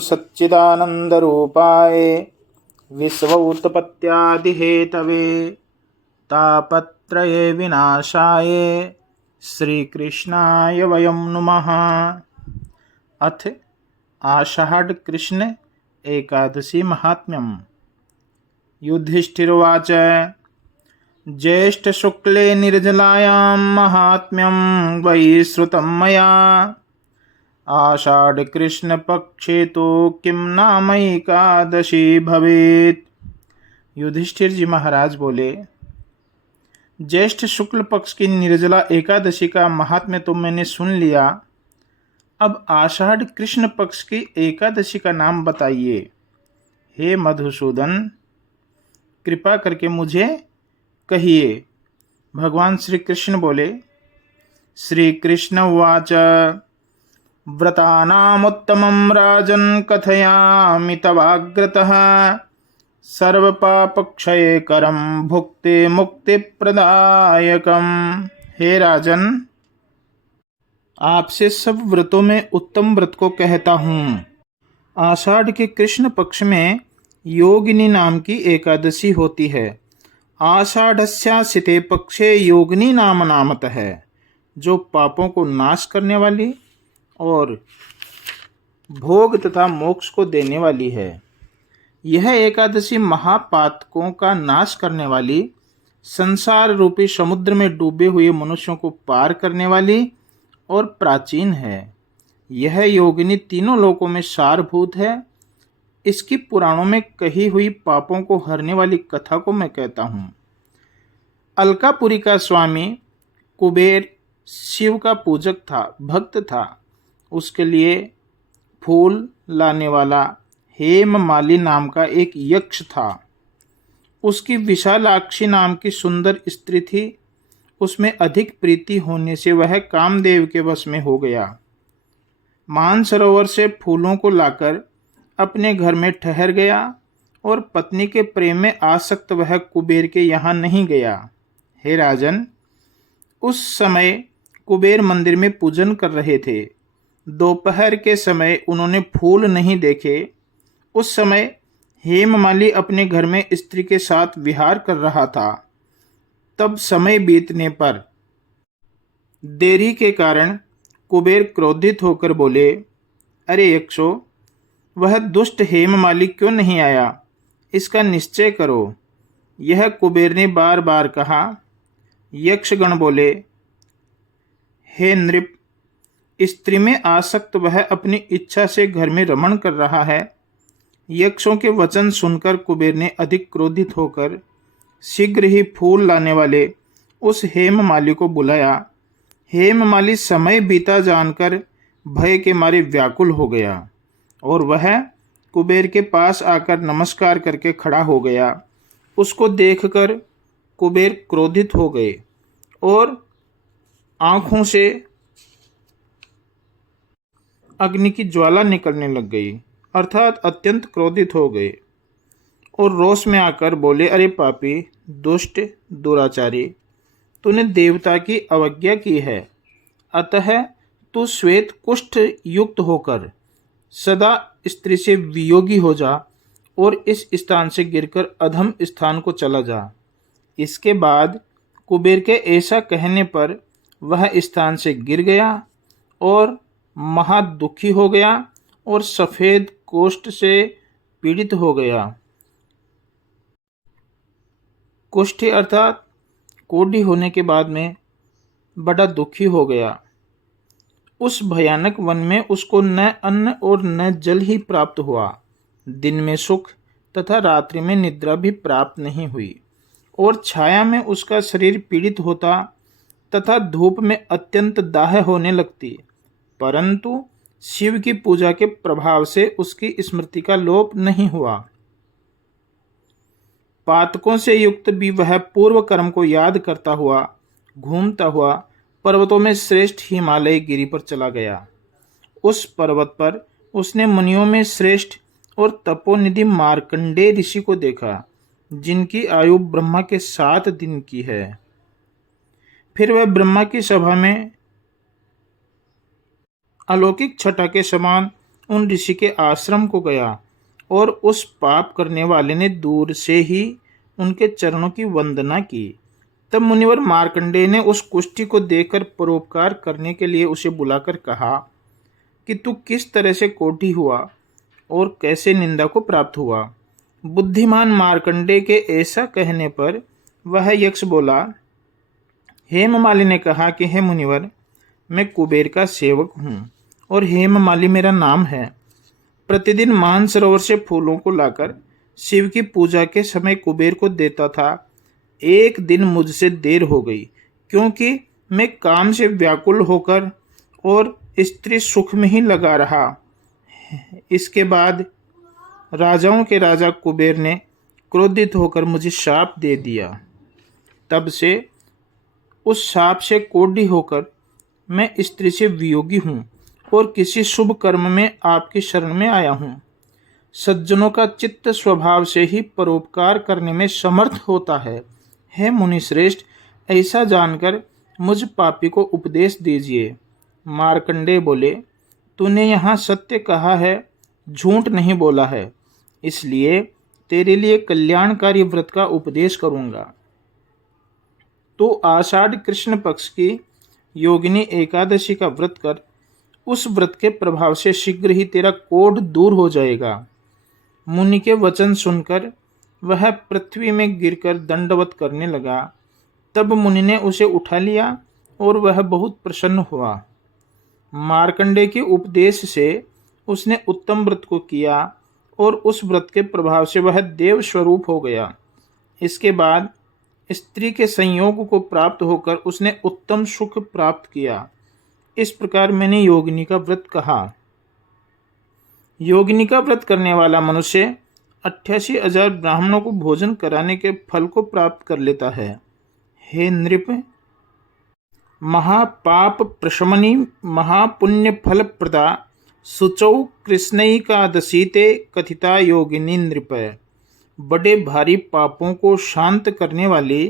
सच्चिदानन्दरूपाय विश्वोत्पत्त्यादिहेतवे तापत्रये विनाशाय श्रीकृष्णाय वयं नुमः। अथ आषाढ़ कृष्ण एकादशी महात्म्यम्। युधिष्ठिरोवाच ज्येष्ठ शुक्ले निर्जलायां महात्म्यं वै श्रुतं मया। आषाढ़ कृष्ण पक्षे तो किं नाम एकादशी भवेत्। युधिष्ठिर जी महाराज बोले, ज्येष्ठ शुक्ल पक्ष की निर्जला एकादशी का महात्म्य तो मैंने सुन लिया, अब आषाढ़ कृष्ण पक्ष की एकादशी का नाम बताइए। हे मधुसूदन, कृपा करके मुझे कहिए। भगवान श्री कृष्ण बोले, श्री कृष्ण उवाच व्रतानामुत्तमं राजन् कथयामि तवाग्रतः सर्वपापक्षयकरं भुक्ति मुक्तिप्रदायकम्। हे राजन, आपसे सब व्रतों में उत्तम व्रत को कहता हूँ। आषाढ़ के कृष्ण पक्ष में योगिनी नाम की एकादशी होती है। आषाढ़स्यासिते पक्षे योगिनी नाम नामतः है, जो पापों को नाश करने वाली और भोग तथा मोक्ष को देने वाली है। यह एकादशी महापातकों का नाश करने वाली, संसार रूपी समुद्र में डूबे हुए मनुष्यों को पार करने वाली और प्राचीन है। यह योगिनी तीनों लोकों में सारभूत है। इसकी पुराणों में कही हुई पापों को हरने वाली कथा को मैं कहता हूँ। अलकापुरी का स्वामी कुबेर शिव का पूजक था, भक्त था। उसके लिए फूल लाने वाला हेममाली नाम का एक यक्ष था। उसकी विशालाक्षी नाम की सुंदर स्त्री थी। उसमें अधिक प्रीति होने से वह कामदेव के वश में हो गया। मानसरोवर से फूलों को लाकर अपने घर में ठहर गया और पत्नी के प्रेम में आसक्त वह कुबेर के यहाँ नहीं गया। हे राजन, उस समय कुबेर मंदिर में पूजन कर रहे थे। दोपहर के समय उन्होंने फूल नहीं देखे। उस समय हेममाली अपने घर में स्त्री के साथ विहार कर रहा था। तब समय बीतने पर देरी के कारण कुबेर क्रोधित होकर बोले, अरे यक्षो, वह दुष्ट हेममाली क्यों नहीं आया? इसका निश्चय करो। यह कुबेर ने बार बार कहा। यक्षगण बोले, हे नृप, स्त्री में आसक्त वह अपनी इच्छा से घर में रमण कर रहा है। यक्षों के वचन सुनकर कुबेर ने अधिक क्रोधित होकर शीघ्र ही फूल लाने वाले उस हेममाली को बुलाया। हेममाली समय बीता जानकर भय के मारे व्याकुल हो गया और वह कुबेर के पास आकर नमस्कार करके खड़ा हो गया। उसको देखकर कुबेर क्रोधित हो गए और आंखों से अग्नि की ज्वाला निकलने लग गई, अर्थात अत्यंत क्रोधित हो गए और रोष में आकर बोले, अरे पापी, दुष्ट, दुराचारी, तूने देवता की अवज्ञा की है। अतः तू श्वेत कुष्ठ युक्त होकर सदा स्त्री से वियोगी हो जा और इस स्थान से गिरकर अधम स्थान को चला जा। इसके बाद कुबेर के ऐसा कहने पर वह स्थान से गिर गया और महादुखी हो गया और सफेद कुष्ठ से पीड़ित हो गया। कुष्ठी अर्थात कोढ़ी होने के बाद में बड़ा दुखी हो गया। उस भयानक वन में उसको न अन्न और न जल ही प्राप्त हुआ। दिन में सुख तथा रात्रि में निद्रा भी प्राप्त नहीं हुई और छाया में उसका शरीर पीड़ित होता तथा धूप में अत्यंत दाह होने लगती, परंतु शिव की पूजा के प्रभाव से उसकी स्मृति का लोप नहीं हुआ। पातकों से युक्त भी वह पूर्व कर्म को याद करता हुआ घूमता हुआ पर्वतों में श्रेष्ठ हिमालय गिरी पर चला गया। उस पर्वत पर उसने मुनियों में श्रेष्ठ और तपोनिधि मार्कंडेय ऋषि को देखा, जिनकी आयु ब्रह्मा के 7 दिन की है। फिर वह ब्रह्मा की सभा में अलौकिक छटा के समान उन ऋषि के आश्रम को गया और उस पाप करने वाले ने दूर से ही उनके चरणों की वंदना की। तब मुनिवर मार्कंडेय ने उस कुष्ठी को देखकर परोपकार करने के लिए उसे बुलाकर कहा कि तू किस तरह से कोढ़ी हुआ और कैसे निंदा को प्राप्त हुआ। बुद्धिमान मार्कंडेय के ऐसा कहने पर वह यक्ष बोला, हेममाली ने कहा कि हे मुनिवर, मैं कुबेर का सेवक हूँ और हेममाली मेरा नाम है। प्रतिदिन मानसरोवर से फूलों को लाकर शिव की पूजा के समय कुबेर को देता था। एक दिन मुझसे देर हो गई क्योंकि मैं काम से व्याकुल होकर और स्त्री सुख में ही लगा रहा। इसके बाद राजाओं के राजा कुबेर ने क्रोधित होकर मुझे शाप दे दिया। तब से उस शाप से कोढ़ी होकर मैं स्त्री से वियोगी हूँ और किसी शुभ कर्म में आपकी शरण में आया हूँ। सज्जनों का चित्त स्वभाव से ही परोपकार करने में समर्थ होता है। हे मुनिश्रेष्ठ, ऐसा जानकर मुझ पापी को उपदेश दीजिए। मार्कंडेय बोले, तूने यहाँ सत्य कहा है, झूठ नहीं बोला है, इसलिए तेरे लिए कल्याणकारी व्रत का उपदेश करूँगा। तो आषाढ़ कृष्ण पक्ष की योगिनी एकादशी का व्रत कर। उस व्रत के प्रभाव से शीघ्र ही तेरा कोढ़ दूर हो जाएगा। मुनि के वचन सुनकर वह पृथ्वी में गिरकर दंडवत करने लगा। तब मुनि ने उसे उठा लिया और वह बहुत प्रसन्न हुआ। मार्कंडेय के उपदेश से उसने उत्तम व्रत को किया और उस व्रत के प्रभाव से वह देव स्वरूप हो गया। इसके बाद स्त्री के संयोग को प्राप्त होकर उसने उत्तम सुख प्राप्त किया। इस प्रकार मैंने योगिनी का व्रत कहा। योगिनी का व्रत करने वाला मनुष्य 88,000 ब्राह्मणों को भोजन कराने के फल को प्राप्त कर लेता है। हे नृप, महापाप प्रशमनी महापुण्य फल प्रदा शुचौ कृष्णैकादशी ते कथिता योगिनी नृप। बड़े भारी पापों को शांत करने वाली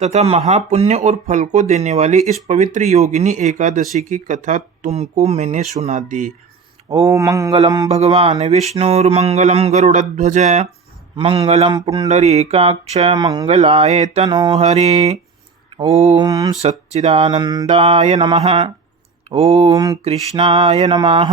तथा महापुण्य और फल को देने वाली इस पवित्र योगिनी एकादशी की कथा तुमको मैंने सुना दी। ओम मंगलम भगवान विष्णुर्मंगलम गरुड़ध्वज मंगलम पुंडरीकाक्ष मंगलाय तनोहरि। ओम सच्चिदानंदाय नमः। ओम कृष्णाय नमः।